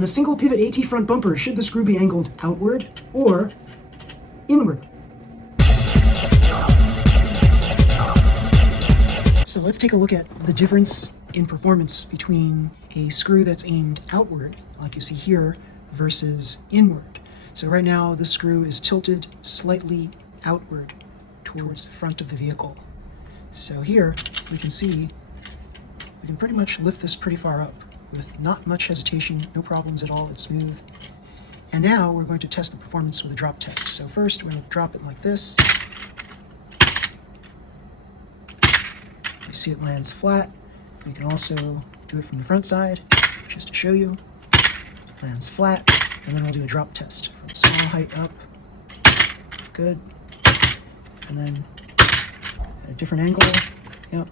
On a single pivot AT front bumper, should the screw be angled outward or inward? So let's take a look at the difference in performance between a screw that's aimed outward, like you see here, versus inward. So right now the screw is tilted slightly outward towards the front of the vehicle. So here we can see we can pretty much lift this pretty far up with not much hesitation, no problems at all, it's smooth. And now we're going to test the performance with a drop test. So first we're going to drop it like this. You see it lands flat. You can also do it from the front side, just to show you. Lands flat, and then we'll do a drop test from small height up. Good. And then at a different angle. Yep.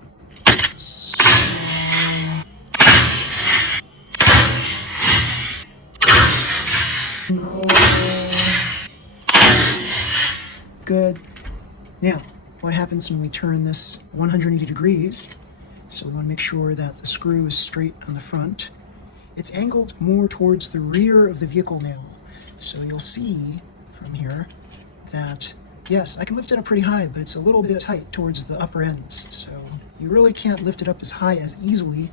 Good. Now, what happens when we turn this 180 degrees? So we want to make sure that the screw is straight on the front. It's angled more towards the rear of the vehicle now. So you'll see from here that, yes, I can lift it up pretty high, but it's a little bit tight towards the upper ends. So you really can't lift it up as high as easily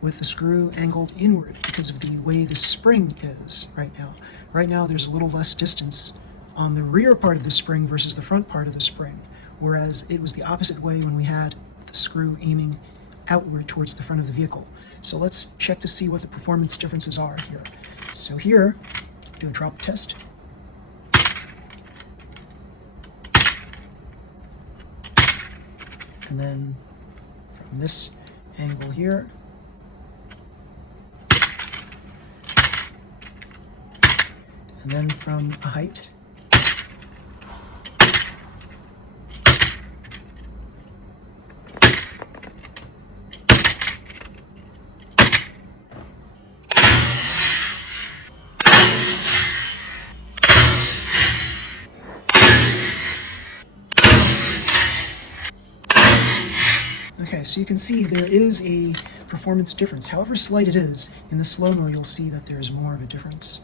with the screw angled inward because of the way the spring is right now. Right now there's a little less distance on the rear part of the spring versus the front part of the spring, whereas it was the opposite way when we had the screw aiming outward towards the front of the vehicle. So let's check to see what the performance differences are here. So here, do a drop test. And then from this angle here, and then from a height. Okay, so you can see there is a performance difference. However slight it is, in the slow-mo you'll see that there's more of a difference.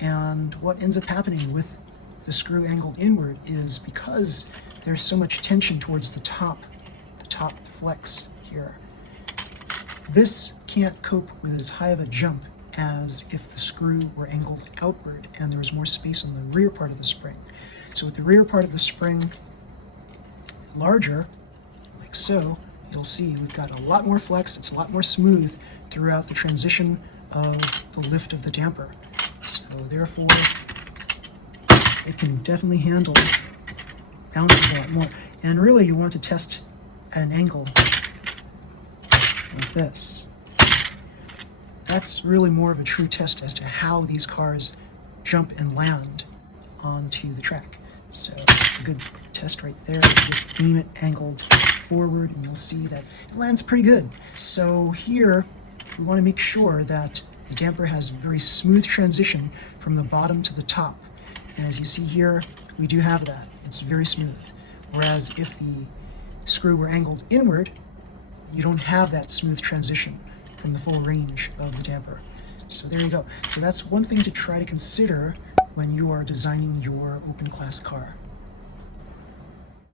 And what ends up happening with the screw angled inward is because there's so much tension towards the top flex here. This can't cope with as high of a jump as if the screw were angled outward and there was more space on the rear part of the spring. So with the rear part of the spring larger, like so, you'll see we've got a lot more flex, it's a lot more smooth throughout the transition of the lift of the damper. So therefore, it can definitely handle bounces a lot more. And really you want to test at an angle like this. That's really more of a true test as to how these cars jump and land onto the track. So it's a good test right there. Just aim it angled forward and you'll see that it lands pretty good. So here we want to make sure that the damper has a very smooth transition from the bottom to the top. And as you see here, we do have that. It's very smooth. Whereas if the screw were angled inward, you don't have that smooth transition from the full range of the damper. So there you go. So that's one thing to try to consider when you are designing your open class car.